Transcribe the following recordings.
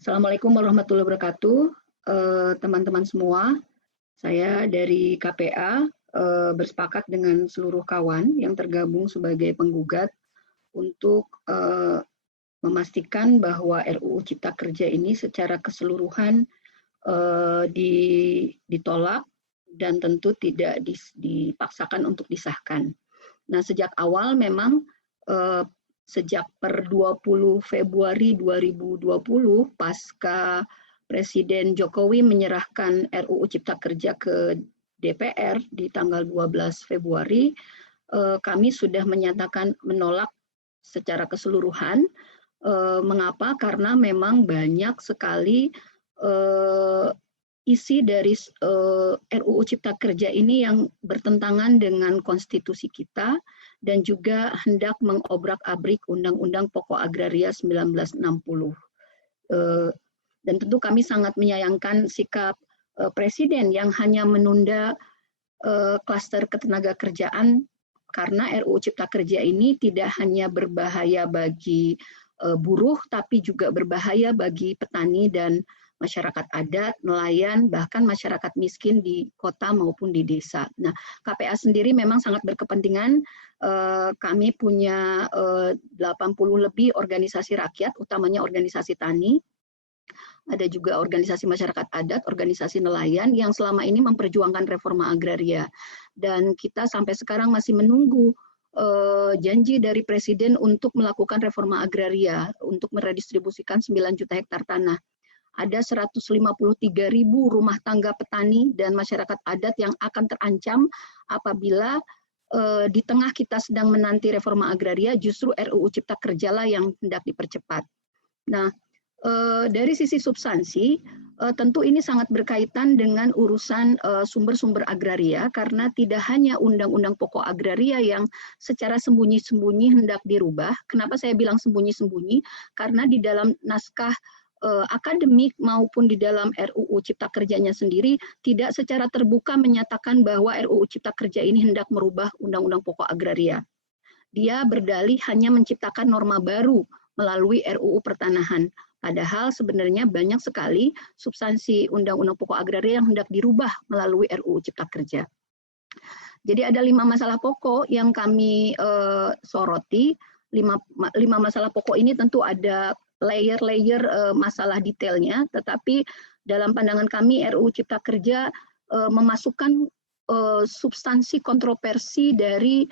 Assalamualaikum warahmatullahi wabarakatuh, teman-teman semua. Saya dari KPA bersepakat dengan seluruh kawan yang tergabung sebagai penggugat untuk memastikan bahwa RUU Cipta Kerja ini secara keseluruhan ditolak dan tentu tidak dipaksakan untuk disahkan. Nah, sejak awal memang sejak per 20 Februari 2020 pasca Presiden Jokowi menyerahkan RUU Cipta Kerja ke DPR di tanggal 12 Februari, kami sudah menyatakan menolak secara keseluruhan. Mengapa? Karena memang banyak sekali isi dari RUU Cipta Kerja ini yang bertentangan dengan konstitusi kita dan juga hendak mengobrak-abrik Undang-Undang Pokok Agraria 1960. Dan tentu kami sangat menyayangkan sikap Presiden yang hanya menunda klaster ketenagakerjaan karena RUU Cipta Kerja ini tidak hanya berbahaya bagi buruh tapi juga berbahaya bagi petani dan masyarakat adat, nelayan, bahkan masyarakat miskin di kota maupun di desa. Nah, KPA sendiri memang sangat berkepentingan. Kami punya 80 lebih organisasi rakyat, utamanya organisasi tani. Ada juga organisasi masyarakat adat, organisasi nelayan yang selama ini memperjuangkan reforma agraria. Dan kita sampai sekarang masih menunggu janji dari Presiden untuk melakukan reforma agraria, untuk meredistribusikan 9 juta hektar tanah. Ada 153.000 rumah tangga petani dan masyarakat adat yang akan terancam apabila di tengah kita sedang menanti reforma agraria, justru RUU Cipta Kerja lah yang hendak dipercepat. Nah, dari sisi substansi, tentu ini sangat berkaitan dengan urusan sumber-sumber agraria, karena tidak hanya Undang-Undang Pokok Agraria yang secara sembunyi-sembunyi hendak dirubah. Kenapa saya bilang sembunyi-sembunyi? Karena di dalam naskah akademik maupun di dalam RUU Cipta Kerjanya sendiri tidak secara terbuka menyatakan bahwa RUU Cipta Kerja ini hendak merubah Undang-Undang Pokok Agraria. Dia berdalih hanya menciptakan norma baru melalui RUU Pertanahan. Padahal sebenarnya banyak sekali substansi Undang-Undang Pokok Agraria yang hendak dirubah melalui RUU Cipta Kerja. Jadi ada 5 masalah pokok yang kami soroti. 5 masalah pokok ini tentu ada layer-layer masalah detailnya, tetapi dalam pandangan kami RUU Cipta Kerja memasukkan substansi kontroversi dari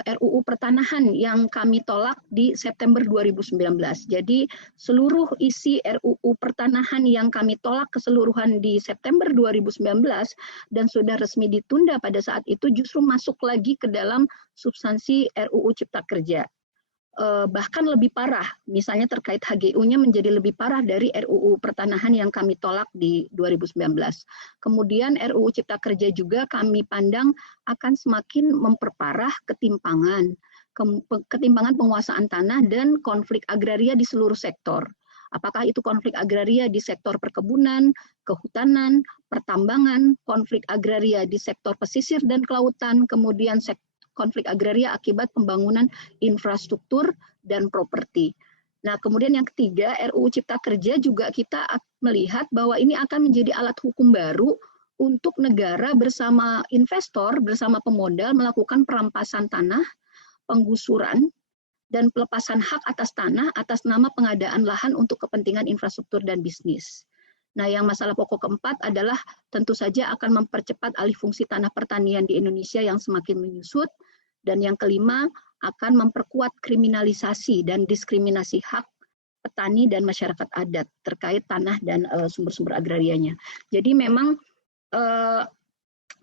RUU Pertanahan yang kami tolak di September 2019. Jadi seluruh isi RUU Pertanahan yang kami tolak keseluruhan di September 2019 dan sudah resmi ditunda pada saat itu justru masuk lagi ke dalam substansi RUU Cipta Kerja. Bahkan lebih parah, misalnya terkait HGU-nya menjadi lebih parah dari RUU Pertanahan yang kami tolak di 2019. Kemudian RUU Cipta Kerja juga kami pandang akan semakin memperparah ketimpangan penguasaan tanah dan konflik agraria di seluruh sektor. Apakah itu konflik agraria di sektor perkebunan, kehutanan, pertambangan, konflik agraria di sektor pesisir dan kelautan, kemudian konflik agraria akibat pembangunan infrastruktur dan properti. Nah, kemudian yang ketiga, RUU Cipta Kerja juga kita melihat bahwa ini akan menjadi alat hukum baru untuk negara bersama investor, bersama pemodal melakukan perampasan tanah, penggusuran, dan pelepasan hak atas tanah atas nama pengadaan lahan untuk kepentingan infrastruktur dan bisnis. Nah, yang masalah pokok keempat adalah tentu saja akan mempercepat alih fungsi tanah pertanian di Indonesia yang semakin menyusut. Dan yang kelima, akan memperkuat kriminalisasi dan diskriminasi hak petani dan masyarakat adat terkait tanah dan sumber-sumber agrarianya. Jadi memang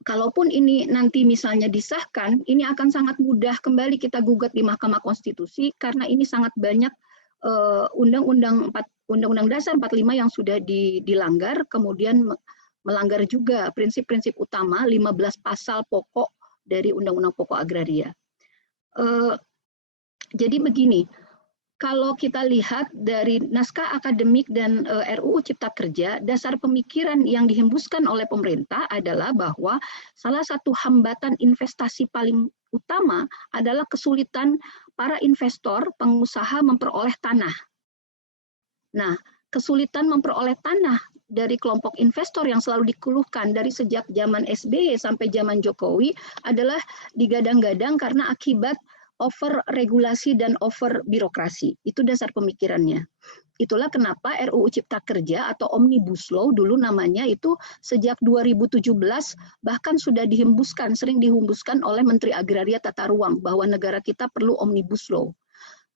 kalaupun ini nanti misalnya disahkan, ini akan sangat mudah kembali kita gugat di Mahkamah Konstitusi karena ini sangat banyak Undang-Undang Dasar 45 yang sudah dilanggar, kemudian melanggar juga prinsip-prinsip utama 15 pasal pokok dari Undang-Undang Pokok Agraria. Jadi begini, kalau kita lihat dari naskah akademik dan RUU Cipta Kerja, dasar pemikiran yang dihembuskan oleh pemerintah adalah bahwa salah satu hambatan investasi paling utama adalah kesulitan para investor, pengusaha memperoleh tanah. Nah, kesulitan memperoleh tanah dari kelompok investor yang selalu dikeluhkan dari sejak zaman SBY sampai zaman Jokowi adalah digadang-gadang karena akibat over regulasi dan over birokrasi. Itu dasar pemikirannya. Itulah kenapa RUU Cipta Kerja atau Omnibus Law dulu namanya itu sejak 2017 bahkan sudah sering dihembuskan oleh Menteri Agraria Tata Ruang bahwa negara kita perlu Omnibus Law.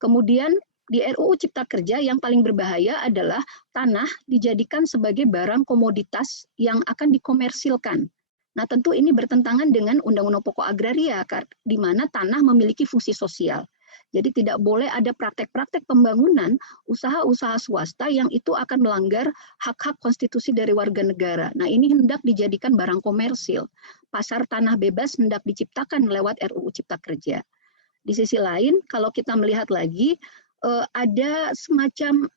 Kemudian di RUU Cipta Kerja yang paling berbahaya adalah tanah dijadikan sebagai barang komoditas yang akan dikomersilkan. Nah, tentu ini bertentangan dengan Undang-Undang Pokok Agraria, di mana tanah memiliki fungsi sosial. Jadi tidak boleh ada praktek-praktek pembangunan usaha-usaha swasta yang itu akan melanggar hak-hak konstitusi dari warga negara. Nah, ini hendak dijadikan barang komersil. Pasar tanah bebas hendak diciptakan lewat RUU Cipta Kerja. Di sisi lain, kalau kita melihat lagi, ada semacam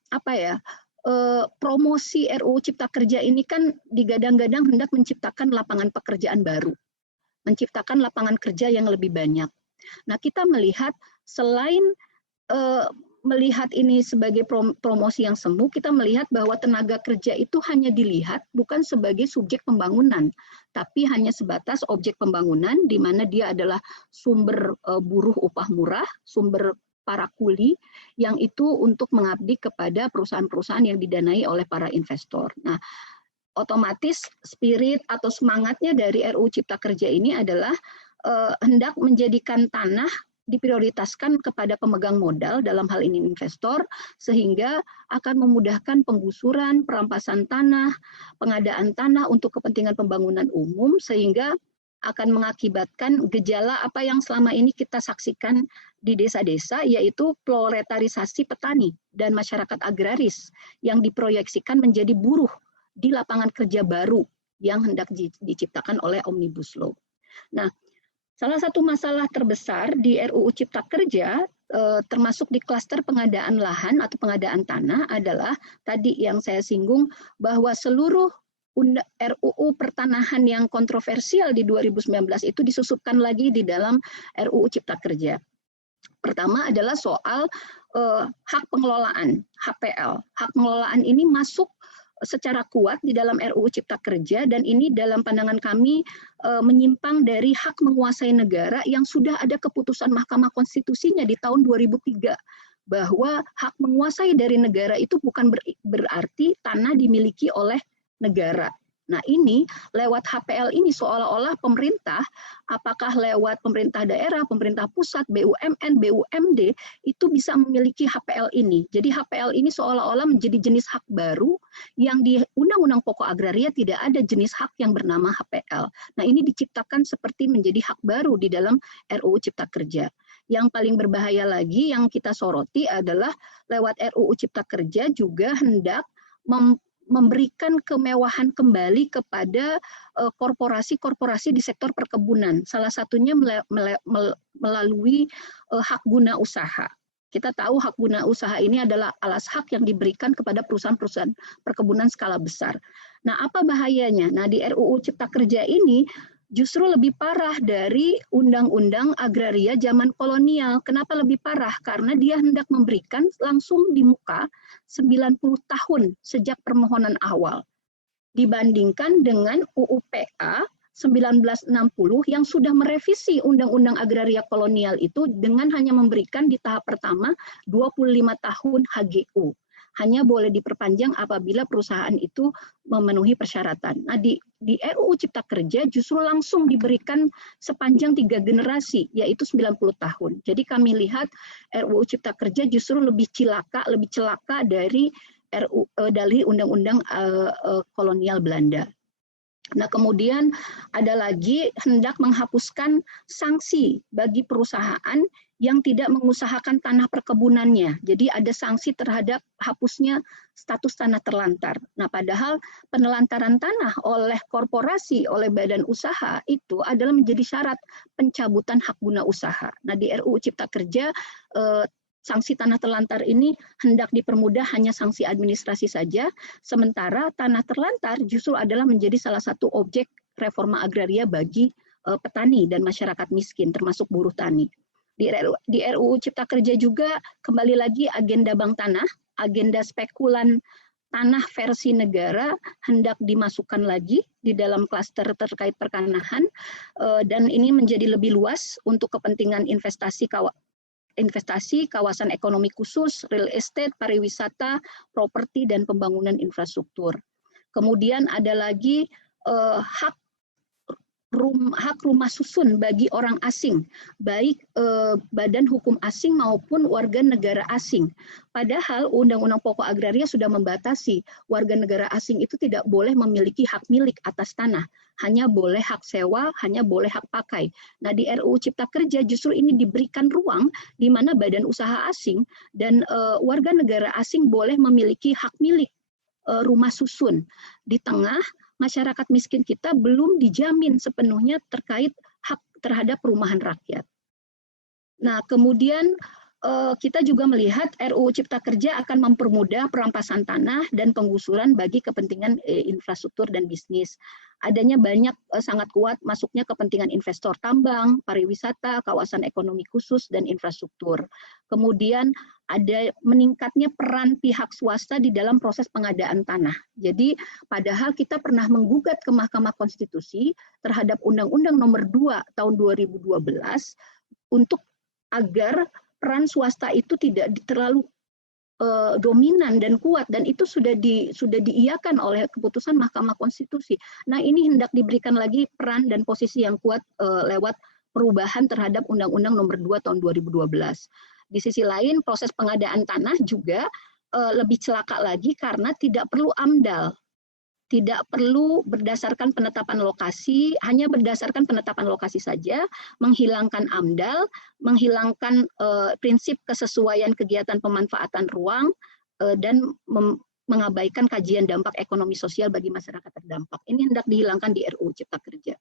promosi RUU Cipta Kerja ini kan digadang-gadang hendak menciptakan lapangan pekerjaan baru, menciptakan lapangan kerja yang lebih banyak. Nah, kita melihat selain melihat ini sebagai promosi yang semu, kita melihat bahwa tenaga kerja itu hanya dilihat bukan sebagai subjek pembangunan, tapi hanya sebatas objek pembangunan di mana dia adalah sumber buruh upah murah, sumber para kuli yang itu untuk mengabdi kepada perusahaan-perusahaan yang didanai oleh para investor. Nah, otomatis spirit atau semangatnya dari RUU Cipta Kerja ini adalah hendak menjadikan tanah diprioritaskan kepada pemegang modal, dalam hal ini investor, sehingga akan memudahkan penggusuran, perampasan tanah, pengadaan tanah untuk kepentingan pembangunan umum, sehingga akan mengakibatkan gejala apa yang selama ini kita saksikan di desa-desa, yaitu proletarisasi petani dan masyarakat agraris yang diproyeksikan menjadi buruh di lapangan kerja baru yang hendak diciptakan oleh Omnibus Law. Nah, salah satu masalah terbesar di RUU Cipta Kerja, termasuk di klaster pengadaan lahan atau pengadaan tanah adalah tadi yang saya singgung bahwa seluruh RUU pertanahan yang kontroversial di 2019 itu disusupkan lagi di dalam RUU Cipta Kerja. Pertama adalah soal hak pengelolaan, HPL. Hak pengelolaan ini masuk secara kuat di dalam RUU Cipta Kerja dan ini dalam pandangan kami menyimpang dari hak menguasai negara yang sudah ada keputusan Mahkamah Konstitusinya di tahun 2003 bahwa hak menguasai dari negara itu bukan berarti tanah dimiliki oleh negara. Nah, ini lewat HPL ini seolah-olah pemerintah, apakah lewat pemerintah daerah, pemerintah pusat, BUMN, BUMD, itu bisa memiliki HPL ini. Jadi HPL ini seolah-olah menjadi jenis hak baru yang di Undang-Undang Pokok Agraria tidak ada jenis hak yang bernama HPL. Nah, ini diciptakan seperti menjadi hak baru di dalam RUU Cipta Kerja. Yang paling berbahaya lagi yang kita soroti adalah lewat RUU Cipta Kerja juga hendak memberikan kemewahan kembali kepada korporasi-korporasi di sektor perkebunan. Salah satunya melalui hak guna usaha. Kita tahu hak guna usaha ini adalah alas hak yang diberikan kepada perusahaan-perusahaan perkebunan skala besar. Nah, apa bahayanya? Nah, di RUU Cipta Kerja ini justru lebih parah dari Undang-Undang Agraria zaman kolonial. Kenapa lebih parah? Karena dia hendak memberikan langsung di muka 90 tahun sejak permohonan awal. Dibandingkan dengan UU-PA 1960 yang sudah merevisi Undang-Undang Agraria kolonial itu dengan hanya memberikan di tahap pertama 25 tahun HGU. Hanya boleh diperpanjang apabila perusahaan itu memenuhi persyaratan. Nah, di RUU Cipta Kerja justru langsung diberikan sepanjang 3 generasi, yaitu 90 tahun. Jadi kami lihat RUU Cipta Kerja justru lebih celaka dari Undang-Undang kolonial Belanda. Nah, kemudian ada lagi hendak menghapuskan sanksi bagi perusahaan yang tidak mengusahakan tanah perkebunannya. Jadi ada sanksi terhadap hapusnya status tanah terlantar. Nah, padahal penelantaran tanah oleh korporasi, oleh badan usaha itu adalah menjadi syarat pencabutan hak guna usaha. Nah, di RUU Cipta Kerja sanksi tanah terlantar ini hendak dipermudah hanya sanksi administrasi saja, sementara tanah terlantar justru adalah menjadi salah satu objek reforma agraria bagi petani dan masyarakat miskin, termasuk buruh tani. Di RUU Cipta Kerja juga kembali lagi agenda bank tanah, agenda spekulan tanah versi negara hendak dimasukkan lagi di dalam klaster terkait pertanahan, dan ini menjadi lebih luas untuk kepentingan investasi kawasan ekonomi khusus, real estate, pariwisata, properti, dan pembangunan infrastruktur. Kemudian ada lagi hak rumah susun bagi orang asing, baik badan hukum asing maupun warga negara asing. Padahal Undang-Undang Pokok Agraria sudah membatasi warga negara asing itu tidak boleh memiliki hak milik atas tanah, hanya boleh hak sewa, hanya boleh hak pakai. Nah, di RUU Cipta Kerja justru ini diberikan ruang di mana badan usaha asing dan warga negara asing boleh memiliki hak milik rumah susun di tengah masyarakat miskin kita belum dijamin sepenuhnya terkait hak terhadap perumahan rakyat. Nah, kemudian kita juga melihat RUU Cipta Kerja akan mempermudah perampasan tanah dan penggusuran bagi kepentingan infrastruktur dan bisnis. Adanya banyak sangat kuat masuknya kepentingan investor tambang, pariwisata, kawasan ekonomi khusus, dan infrastruktur. Kemudian ada meningkatnya peran pihak swasta di dalam proses pengadaan tanah. Jadi padahal kita pernah menggugat ke Mahkamah Konstitusi terhadap Undang-Undang Nomor 2 Tahun 2012 untuk agar peran swasta itu tidak terlalu dominan dan kuat, dan itu sudah diiyakan oleh keputusan Mahkamah Konstitusi. Nah, ini hendak diberikan lagi peran dan posisi yang kuat lewat perubahan terhadap Undang-Undang Nomor 2 Tahun 2012. Di sisi lain, proses pengadaan tanah juga lebih celaka lagi karena tidak perlu AMDAL. Tidak perlu berdasarkan penetapan lokasi, hanya berdasarkan penetapan lokasi saja, menghilangkan AMDAL, menghilangkan prinsip kesesuaian kegiatan pemanfaatan ruang, dan mengabaikan kajian dampak ekonomi sosial bagi masyarakat terdampak. Ini hendak dihilangkan di RUU Cipta Kerja.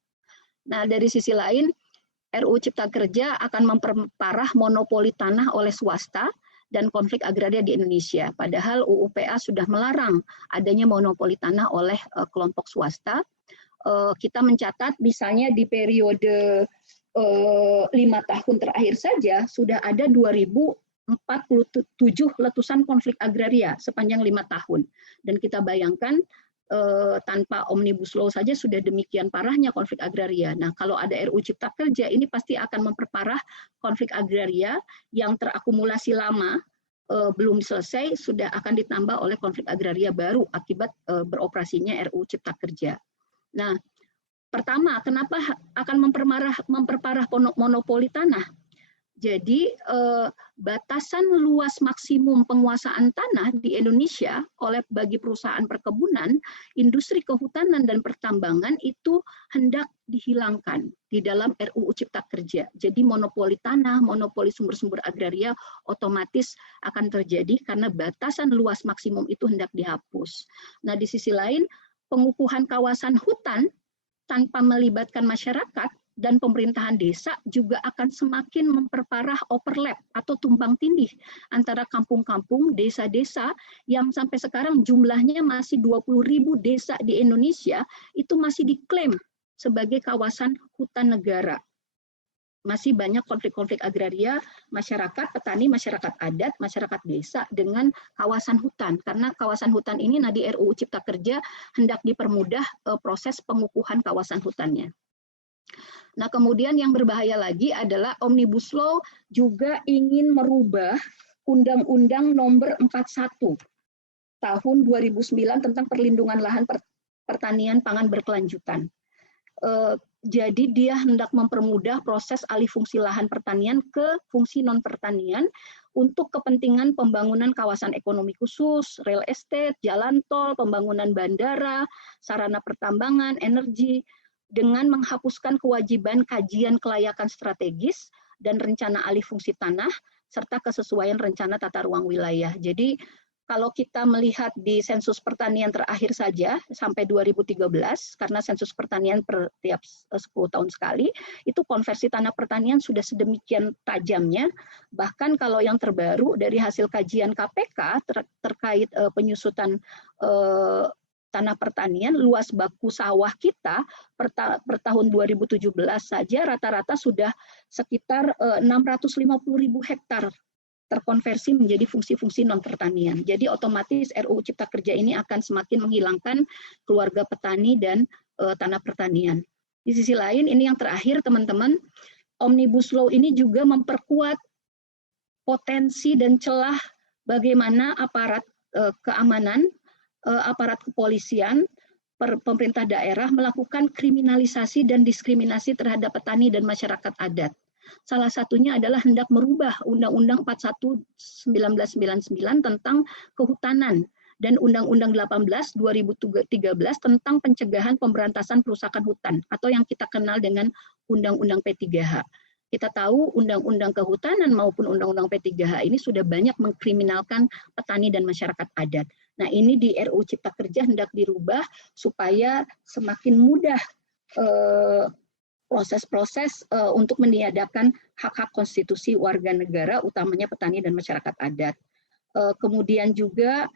Nah, dari sisi lain, RUU Cipta Kerja akan memperparah monopoli tanah oleh swasta dan konflik agraria di Indonesia. Padahal UU-PA sudah melarang adanya monopoli tanah oleh kelompok swasta. Kita mencatat misalnya di periode 5 tahun terakhir saja sudah ada 2047 letusan konflik agraria sepanjang 5 tahun. Dan kita bayangkan tanpa Omnibus Law saja sudah demikian parahnya konflik agraria. Nah, kalau ada RUU Cipta Kerja, ini pasti akan memperparah konflik agraria yang terakumulasi lama, belum selesai, sudah akan ditambah oleh konflik agraria baru akibat beroperasinya RUU Cipta Kerja. Nah, pertama, kenapa akan memperparah monopoli tanah? Jadi batasan luas maksimum penguasaan tanah di Indonesia bagi perusahaan perkebunan, industri kehutanan dan pertambangan itu hendak dihilangkan di dalam RUU Cipta Kerja. Jadi monopoli tanah, monopoli sumber-sumber agraria otomatis akan terjadi karena batasan luas maksimum itu hendak dihapus. Nah, di sisi lain, pengukuhan kawasan hutan tanpa melibatkan masyarakat dan pemerintahan desa juga akan semakin memperparah overlap atau tumpang tindih antara kampung-kampung, desa-desa yang sampai sekarang jumlahnya masih 20.000 desa di Indonesia itu masih diklaim sebagai kawasan hutan negara. Masih banyak konflik-konflik agraria masyarakat petani, masyarakat adat, masyarakat desa dengan kawasan hutan. Karena kawasan hutan ini di RUU Cipta Kerja hendak dipermudah proses pengukuhan kawasan hutannya. Nah, kemudian yang berbahaya lagi adalah Omnibus Law juga ingin merubah Undang-Undang Nomor 41 Tahun 2009 tentang perlindungan lahan pertanian pangan berkelanjutan. Jadi dia hendak mempermudah proses alih fungsi lahan pertanian ke fungsi non-pertanian untuk kepentingan pembangunan kawasan ekonomi khusus, real estate, jalan tol, pembangunan bandara, sarana pertambangan, energi, dengan menghapuskan kewajiban kajian kelayakan strategis dan rencana alih fungsi tanah, serta kesesuaian rencana tata ruang wilayah. Jadi kalau kita melihat di sensus pertanian terakhir saja sampai 2013, karena sensus pertanian per tiap 10 tahun sekali, itu konversi tanah pertanian sudah sedemikian tajamnya. Bahkan kalau yang terbaru dari hasil kajian KPK terkait penyusutan tanah pertanian, luas baku sawah kita per tahun 2017 saja rata-rata sudah sekitar 650.000 hektar terkonversi menjadi fungsi-fungsi non-pertanian. Jadi otomatis RUU Cipta Kerja ini akan semakin menghilangkan keluarga petani dan tanah pertanian. Di sisi lain, ini yang terakhir teman-teman, Omnibus Law ini juga memperkuat potensi dan celah bagaimana aparat keamanan, aparat kepolisian, pemerintah daerah melakukan kriminalisasi dan diskriminasi terhadap petani dan masyarakat adat. Salah satunya adalah hendak merubah Undang-Undang 41 1999 tentang kehutanan dan Undang-Undang 18 2013 tentang pencegahan pemberantasan perusakan hutan atau yang kita kenal dengan Undang-Undang P3H. Kita tahu Undang-Undang Kehutanan maupun Undang-Undang P3H ini sudah banyak mengkriminalkan petani dan masyarakat adat. Nah, ini di RUU Cipta Kerja hendak dirubah supaya semakin mudah proses-proses untuk meniadakan hak-hak konstitusi warga negara, utamanya petani dan masyarakat adat. Kemudian juga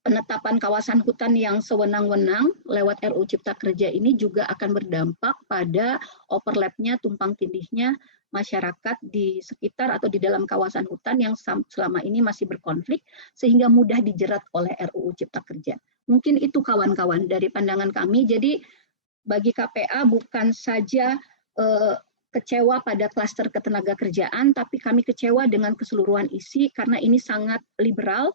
penetapan kawasan hutan yang sewenang-wenang lewat RUU Cipta Kerja ini juga akan berdampak pada overlap-nya, tumpang tindihnya masyarakat di sekitar atau di dalam kawasan hutan yang selama ini masih berkonflik, sehingga mudah dijerat oleh RUU Cipta Kerja. Mungkin itu kawan-kawan dari pandangan kami. Jadi bagi KPA bukan saja kecewa pada klaster ketenagakerjaan, tapi kami kecewa dengan keseluruhan isi karena ini sangat liberal.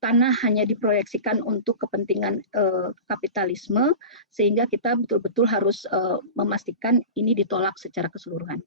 Tanah hanya diproyeksikan untuk kepentingan kapitalisme, sehingga kita betul-betul harus memastikan ini ditolak secara keseluruhan.